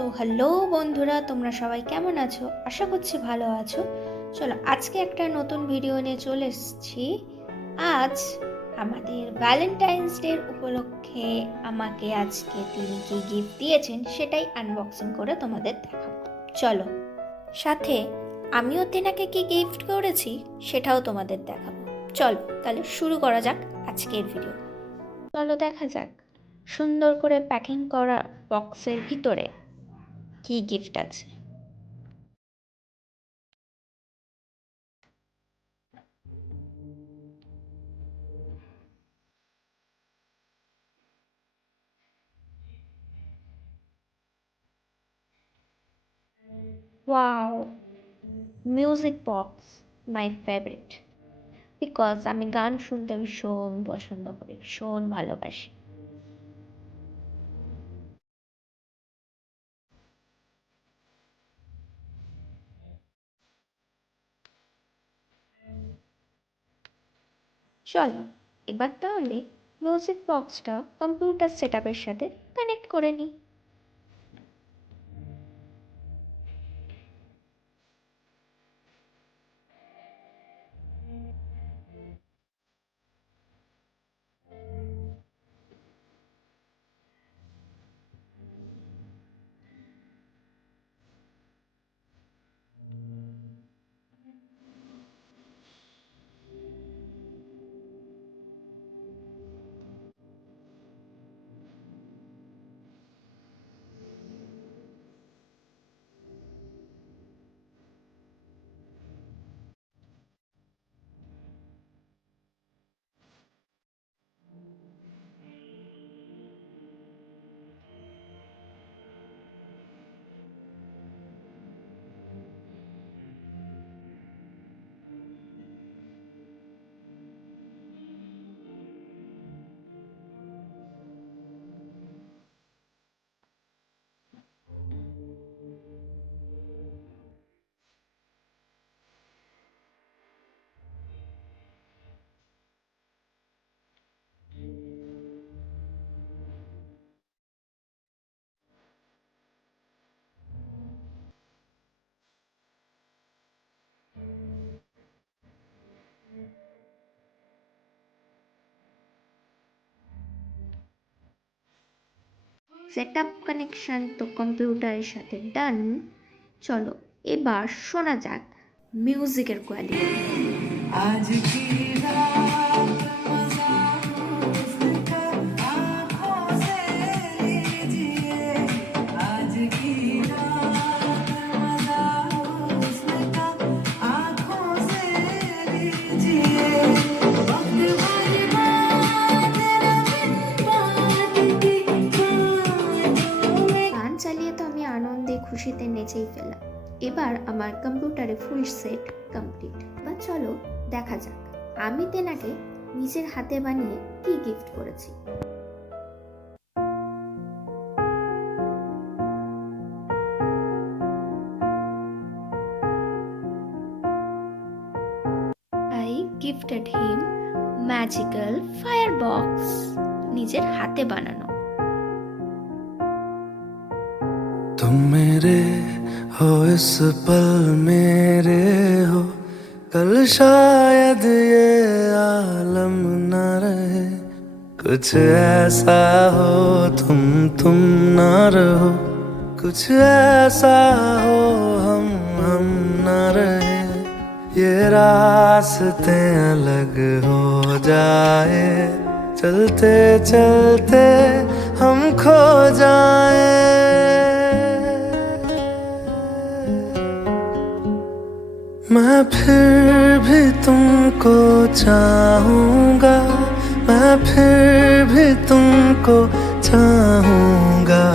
তো হ্যালো বন্ধুরা, তোমরা সবাই কেমন আছো? আশা করছি ভালো আছো। চলো আজকে একটা নতুন ভিডিও নিয়ে চলে এসেছি। আজ আমাদের ভ্যালেন্টাইন্স ডে উপলক্ষে আমাকে আজকে তিনি কি গিফট দিয়েছেন সেটাই আনবক্সিং করে তোমাদের দেখাবো। চলো, সাথে আমিও তেনাকে কি গিফট করেছি সেটাও তোমাদের দেখাবো। চলো তাহলে শুরু করা যাক আজকের ভিডিও। চলো দেখা যাক সুন্দর করে প্যাকিং করা বক্সের ভিতরে কি গিফট আছে। Wow, music box, my favourite. Because আমি গান শুনতে ভীষণ পছন্দ করি, ভীষণ ভালোবাসি। চলো এবার তাহলে মিউজিক বক্সটা কম্পিউটার সেট আপের সাথে কানেক্ট করে নিই। সেট আপ কানেকশন তো কম্পিউটারের সাথে ডান। চলো এবার শোনা যাক মিউজিকের কোয়ালিটি। आज की रात मजा उसका आँखों से लीजिए आज की रात मजा उसका आँखों से लीजिए वक्त बर्बाद न बिन बात की बातों में। গান চালিয়ে তো আমি আনন্দে খুশিতে নেচেই ফেললাম। এবার আমার কম্পিউটারে ফুল সেট কমপ্লিট। এবার চলো দেখা যাক আমি তেনাকে নিজের হাতে বানিয়ে কি গিফট করেছি। I gifted him magical firebox, নিজের হাতে বানানো। तुम मेरे हो इस पल मेरे हो कल शायद ये आलम न रहे कुछ ऐसा हो तुम ना रहो कुछ ऐसा हो हम न रहे ये रास्ते अलग हो जाए चलते चलते हम खो जाए मैं फिर भी तुमको चाहूँगा मैं फिर भी तुमको चाहूँगा।